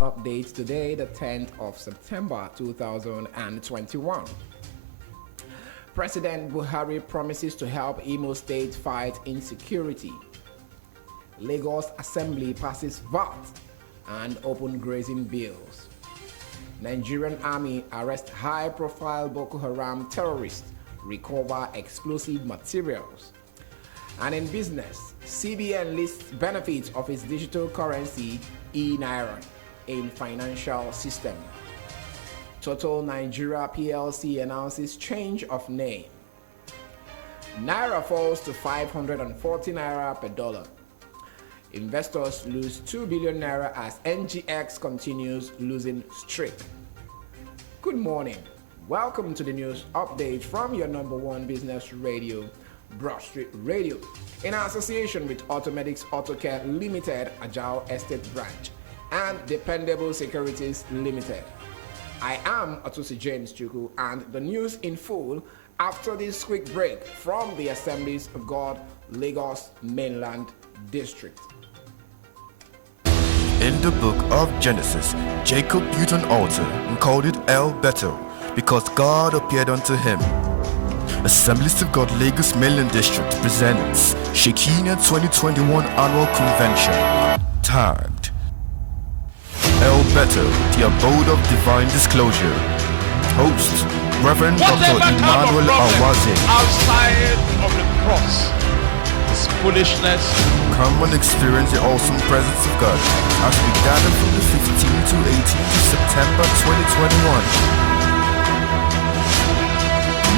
Updates today, the 10th of September 2021. President Buhari promises to help Imo State fight insecurity. Lagos Assembly passes VAT and open grazing bills. Nigerian Army arrests high-profile Boko Haram terrorists, recover explosive materials. And in business, CBN lists benefits of its digital currency, e-Naira, in financial system. Total Nigeria PLC announces change of name. Naira falls to 540 Naira per dollar. Investors lose 2 billion Naira as NGX continues losing streak. Good morning. Welcome to the news update from your number one business radio, Broadstreet Radio, in association with Automedics Autocare Limited, Ajao Estate Branch, and Dependable Securities Limited. I am Atusi James Chuku, and the news in full after this quick break from the Assemblies of God, Lagos Mainland District. In the book of Genesis, Jacob built an altar and called it El Bethel, because God appeared unto him. Assemblies of God Lagos Mainland District presents Shekinah 2021 Annual Convention, tagged El Bethel, the abode of divine disclosure. Host, Reverend Dr. Emmanuel Awaze. Outside of the cross is foolishness. Come and experience the awesome presence of God as we gather from the 15th to 18th of September 2021.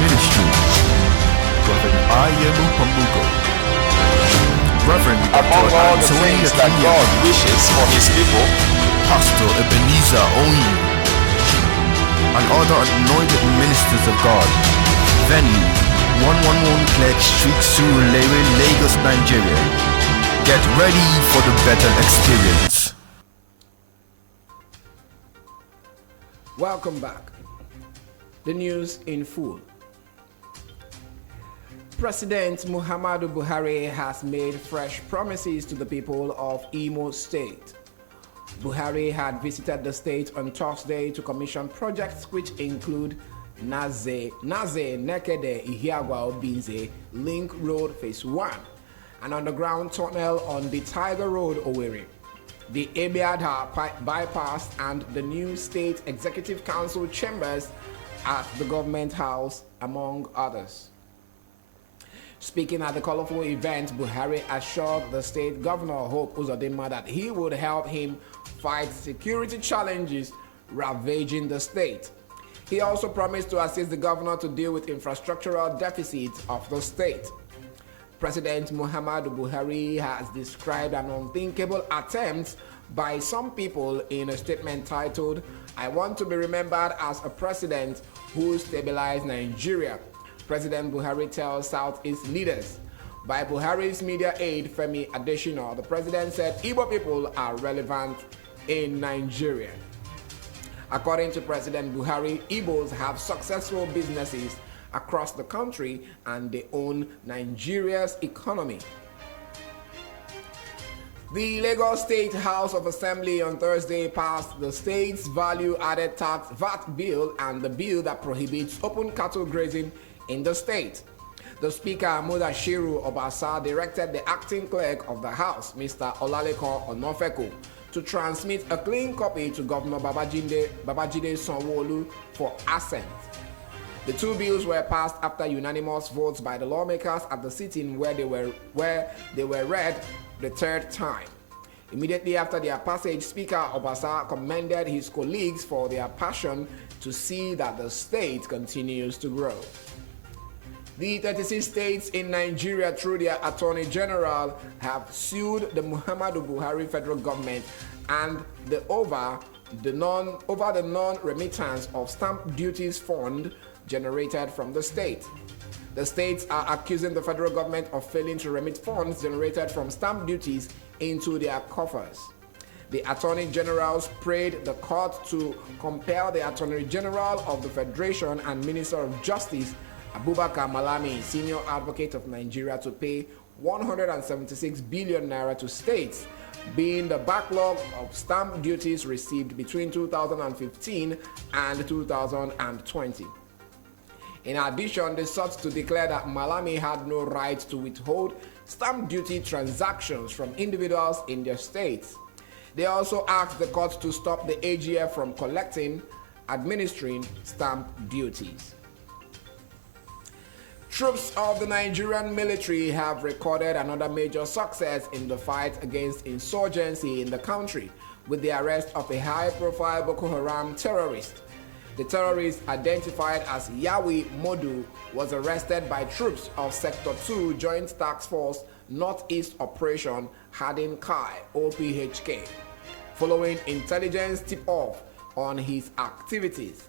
Ministry, Reverend Ayemu Pamugo. Reverend Among Dr. all the Anthony things that Akinyi. God wishes for his people, Pastor Ebenezer Onyi, and other anointed ministers of God. Venue, 111 Clerk Street, Surulere, Lagos, Nigeria. Get ready for the better experience. Welcome back. The news in full. President Muhammadu Buhari has made fresh promises to the people of Imo State. Buhari had visited the state on Thursday to commission projects which include Naze Nekede Ihiagwa Obinze Link Road Phase 1, an underground tunnel on the Tiger Road Owerri, the Ebiada bypass, and the new State Executive Council chambers at the Government House, among others. Speaking at the colorful event, Buhari assured the state governor Hope Uzodinma that he would help him fight security challenges ravaging the state. He also promised to assist the governor to deal with infrastructural deficits of the state. President Muhammadu Buhari has described an unthinkable attempt by some people in a statement titled, "I want to be remembered as a president who stabilized Nigeria." President Buhari tells Southeast leaders. By Buhari's media aide Femi Adesina, the president said Igbo people are relevant in Nigeria. According to President Buhari, Igbos have successful businesses across the country and they own Nigeria's economy. The Lagos State House of Assembly on Thursday passed the state's value-added tax VAT bill and the bill that prohibits open cattle grazing in the state. The Speaker, Mudashiru Obasa, directed the acting clerk of the House, Mr. Olaleko Onofeko, to transmit a clean copy to Governor Babajide Sanwo-Olu for assent. The two bills were passed after unanimous votes by the lawmakers at the sitting where they were read the third time. Immediately after their passage, Speaker Obasa commended his colleagues for their passion to see that the state continues to grow. The 36 states in Nigeria, through their Attorney General, have sued the Muhammadu Buhari federal government and over the non-remittance of stamp duties fund generated from the state. The states are accusing the federal government of failing to remit funds generated from stamp duties into their coffers. The Attorney Generals prayed the court to compel the Attorney General of the Federation and Minister of Justice Abubakar Malami, Senior Advocate of Nigeria, to pay 176 billion naira to states being the backlog of stamp duties received between 2015 and 2020. In addition, they sought to declare that Malami had no right to withhold stamp duty transactions from individuals in their states. They also asked the court to stop the AGF from collecting, administering stamp duties. Troops of the Nigerian military have recorded another major success in the fight against insurgency in the country with the arrest of a high-profile Boko Haram terrorist. The terrorist, identified as Yawi Modu, was arrested by troops of Sector 2 Joint Task Force Northeast Operation Hadin Kai (OPHK), following intelligence tip-off on his activities.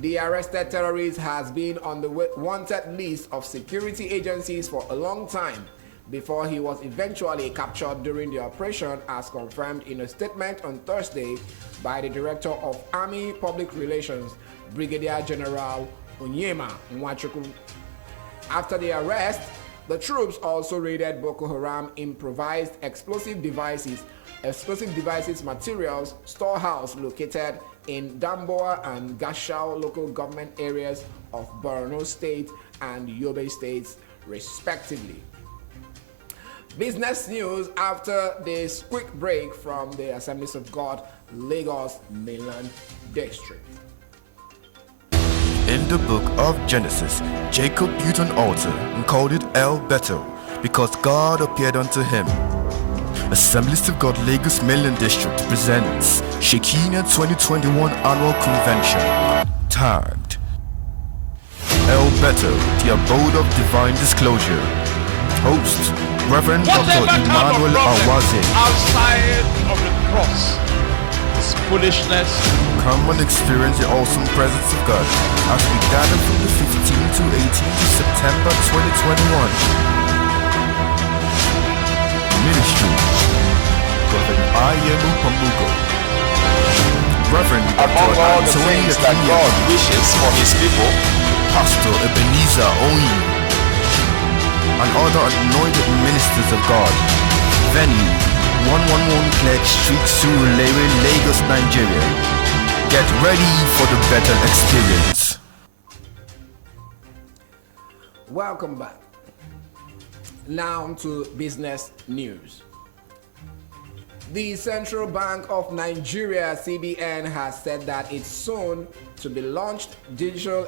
The arrested terrorist has been on the wanted list of security agencies for a long time before he was eventually captured during the operation, as confirmed in a statement on Thursday by the Director of Army Public Relations, Brigadier General Onyema Nwachukwu. After the arrest, the troops also raided Boko Haram improvised explosive devices materials storehouse located in Damboa and Gashau local government areas of Borno State and Yobe States, respectively. Business news after this quick break from the Assemblies of God, Lagos Mainland District. In the book of Genesis, Jacob built an altar and called it El Bethel, because God appeared unto him. Assemblies of God Lagos Mainland District presents Shekinah 2021 Annual Convention, tagged El Bethel, the abode of divine disclosure. Host, Reverend Dr. Emmanuel Awaze. Outside of the cross is foolishness. Come and experience the awesome presence of God as we gather from the 15th to 18th of September 2021. Ministry, Reverend Ayemu Pamugo, Reverend Among Dr. all the Anthony things that Akinye, God wishes for his people, Pastor Ebenezer Onyi, and other anointed ministers of God. Venue, 111 Clerk Street, Surulere, Lagos, Nigeria. Get ready for the better experience. Welcome back. Now to business news. The Central Bank of Nigeria, CBN, has said that its soon to be launched digital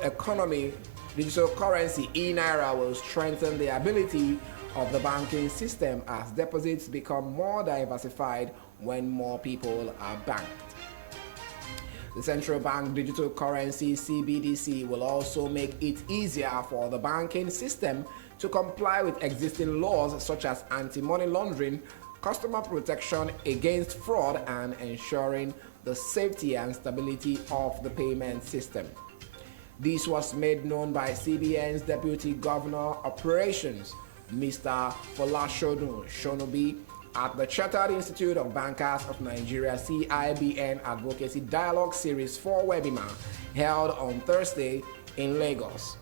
currency e-Naira will strengthen the ability of the banking system as deposits become more diversified when more people are banked. The Central Bank Digital Currency CBDC will also make it easier for the banking system to comply with existing laws such as anti-money laundering, customer protection against fraud, and ensuring the safety and stability of the payment system. This was made known by CBN's Deputy Governor Operations, Mr. Folashodun Shonobi, at the Chartered Institute of Bankers of Nigeria CIBN Advocacy Dialogue Series 4 webinar held on Thursday in Lagos.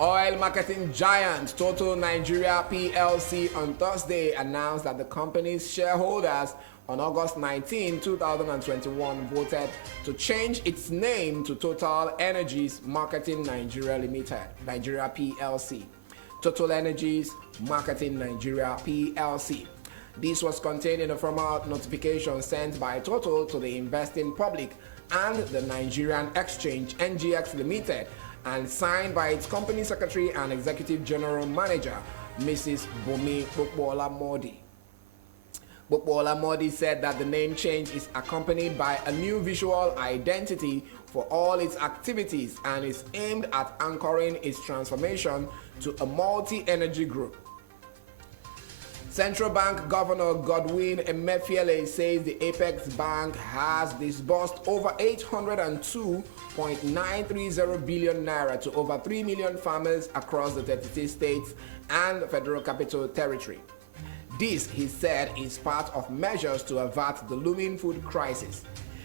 Oil marketing giant Total Nigeria PLC on Thursday announced that the company's shareholders on August 19, 2021 voted to change its name to Total Energies Marketing Nigeria Limited, Nigeria PLC. Total Energies Marketing Nigeria PLC. This was contained in a formal notification sent by Total to the investing public and the Nigerian Exchange NGX Limited and signed by its company secretary and executive general manager, Mrs. Bumi Bokbola Modi. Bokbola Modi said that the name change is accompanied by a new visual identity for all its activities and is aimed at anchoring its transformation to a multi-energy group. Central Bank Governor Godwin Emefiele says the Apex Bank has disbursed over 802.930 billion naira to over 3 million farmers across the 33 states and the Federal Capital Territory. This, he said, is part of measures to avert the looming food crisis.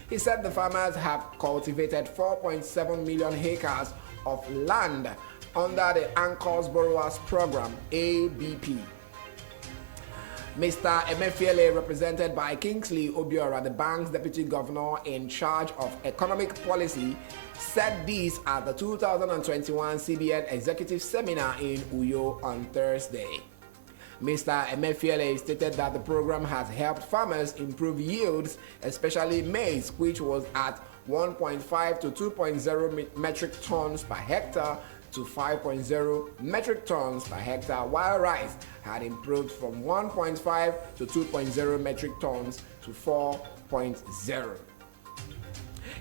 He said the farmers have cultivated 4.7 million acres of land under the Anchors Borrowers Program, ABP. Mr. Emefiele, represented by Kingsley Obiora, the bank's deputy governor in charge of economic policy, said this at the 2021 CBN Executive Seminar in Uyo on Thursday. Mr. Emefiele stated that the program has helped farmers improve yields, especially maize, which was at 1.5 to 2.0 metric tons per hectare to 5.0 metric tons per hectare, while rice had improved from 1.5 to 2.0 metric tons to 4.0.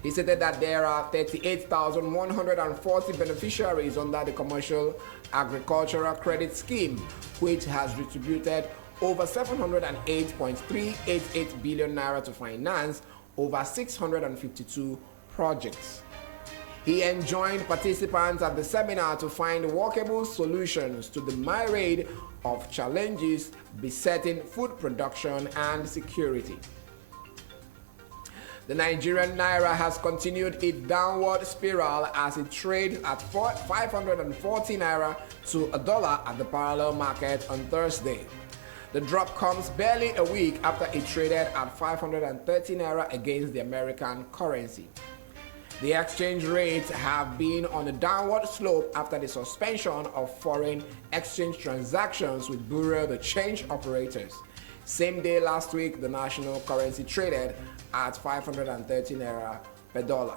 He stated that there are 38,140 beneficiaries under the Commercial Agricultural Credit Scheme, which has distributed over 708.388 billion naira to finance over 652 projects. He enjoined participants at the seminar to find workable solutions to the myriad of challenges besetting food production and security. The Nigerian naira has continued its downward spiral as it trades at 540 naira to a dollar at the parallel market on Thursday. The drop comes barely a week after it traded at 530 naira against the American currency. The exchange rates have been on a downward slope after the suspension of foreign exchange transactions with Bureau de Change operators. Same day last week, the national currency traded at 530 naira per dollar.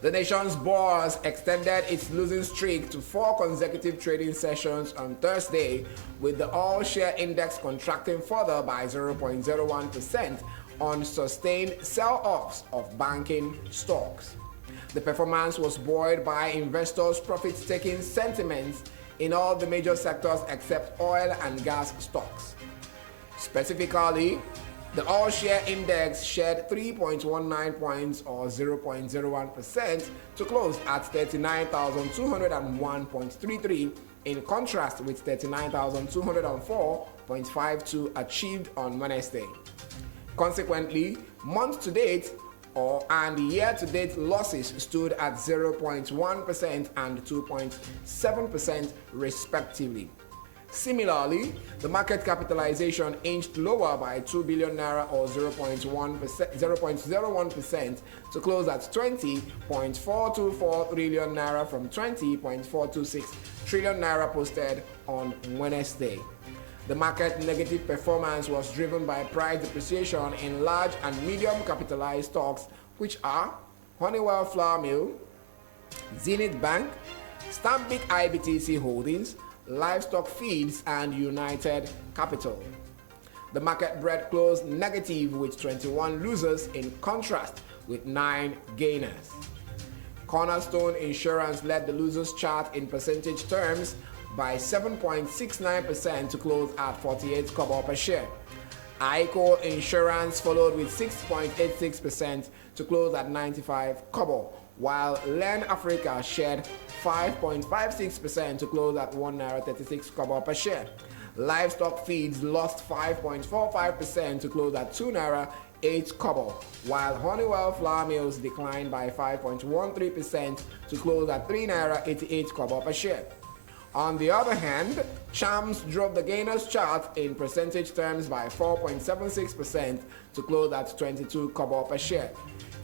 The nation's bourse extended its losing streak to 4 consecutive trading sessions on Thursday, with the all-share index contracting further by 0.01% on sustained sell-offs of banking stocks. The performance was buoyed by investors' profit-taking sentiments in all the major sectors except oil and gas stocks. Specifically, the all-share index shed 3.19 points or 0.01% to close at 39,201.33, in contrast with 39,204.52 achieved on Wednesday. Consequently, month-to-date and year-to-date losses stood at 0.1% and 2.7% respectively. Similarly, the market capitalization inched lower by 2 billion naira or 0.01% to close at 20.424 trillion naira from 20.426 trillion naira posted on Wednesday. The market negative performance was driven by price depreciation in large and medium capitalized stocks, which are Honeywell Flour Mill, Zenith Bank, Stanbic IBTC Holdings, Livestock Feeds, and United Capital. The market bread closed negative with 21 losers in contrast with 9 gainers. Cornerstone Insurance led the losers chart in percentage terms by 7.69% to close at 48 kobo per share. ICO Insurance followed with 6.86% to close at 95 kobo, while Len Africa shed 5.56% to close at 1 naira 36 kobo per share. Livestock Feeds lost 5.45% to close at 2 naira 8 kobo, while Honeywell Flour Mills declined by 5.13% to close at 3 naira 88 kobo per share. On the other hand, Chams drove the gainers chart in percentage terms by 4.76% to close at 22 kobo per share.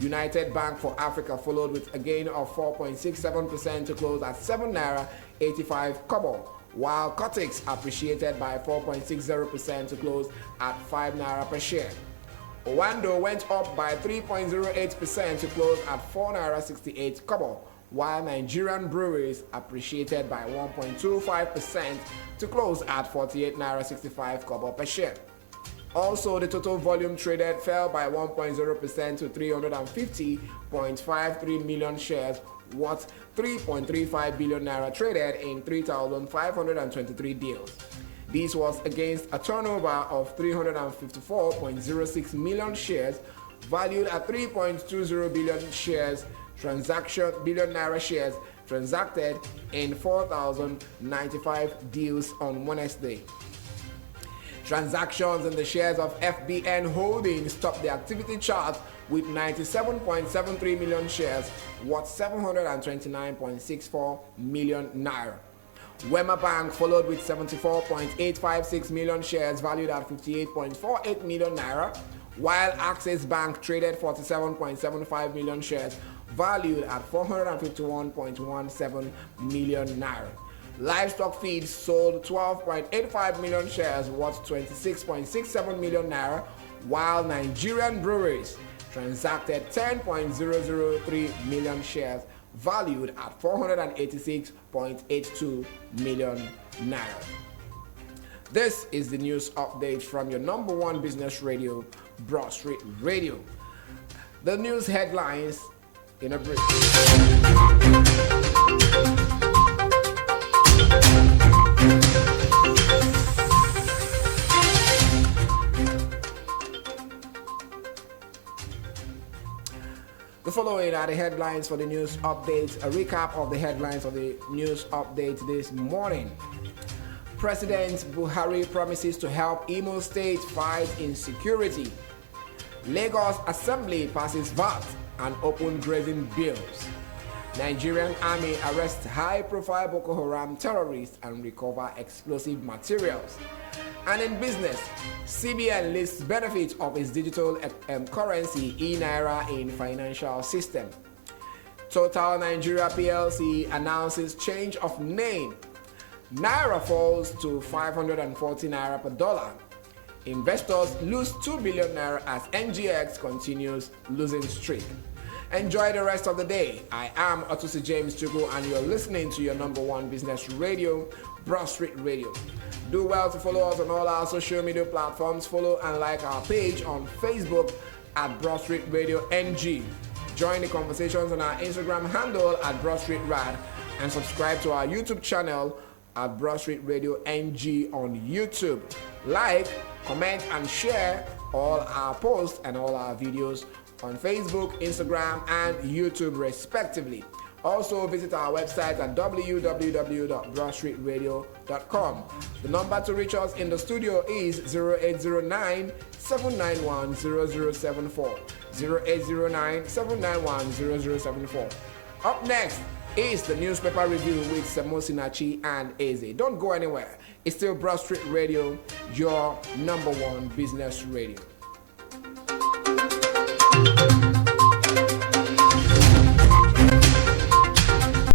United Bank for Africa followed with a gain of 4.67% to close at 7 naira 85 kobo, while Cotix appreciated by 4.60% to close at 5 naira per share. Owando went up by 3.08% to close at 4 naira 68 kobo, while Nigerian breweries appreciated by 1.25% to close at 48 naira 65 kobo per share. Also, the total volume traded fell by 1.0% to 350.53 million shares, worth 3.35 billion naira traded in 3,523 deals. This was against a turnover of 354.06 million shares, valued at 3.20 billion shares billion naira shares transacted in 4,095 deals on Wednesday. Transactions in the shares of FBN Holdings topped the activity chart with 97.73 million shares, worth 729.64 million naira. Wema Bank followed with 74.856 million shares valued at 58.48 million naira, while Access Bank traded 47.75 million shares valued at 451.17 million naira. Livestock feeds sold 12.85 million shares worth 26.67 million naira, while Nigerian breweries transacted 10.003 million shares valued at 486.82 million naira. This is the news update from your number one business radio, Broadstreet Radio. The news headlines in a brief. The following are the headlines for the news update. A recap of the headlines of the news update this morning. President Buhari promises to help Imo State fight insecurity. Lagos Assembly passes VAT and open grazing bills. Nigerian Army arrests high-profile Boko Haram terrorists and recover explosive materials. And in business, CBN lists benefits of its digital currency e-Naira in financial system. Total Nigeria PLC announces change of name. Naira falls to 540 naira per dollar. Investors lose 2 billion naira as NGX continues losing streak. Enjoy the rest of the day. I am Otusi James Chugu and you're listening to your number one business radio, Broadstreet Radio. Do well to follow us on all our social media platforms. Follow and like our page on Facebook at Broadstreet Radio NG. Join the conversations on our Instagram handle at Broadstreet Rad and subscribe to our YouTube channel at Broadstreet Radio NG on YouTube. Like, comment and share all our posts and all our videos on Facebook, Instagram, and YouTube respectively. Also visit our website at www.broadstreetradio.com. The number to reach us in the studio is 0809-791-0074. 0809-791-0074. Up next is the newspaper review with Samosinachi and Eze. Don't go anywhere. It's still Broadstreet Radio, your number one business radio.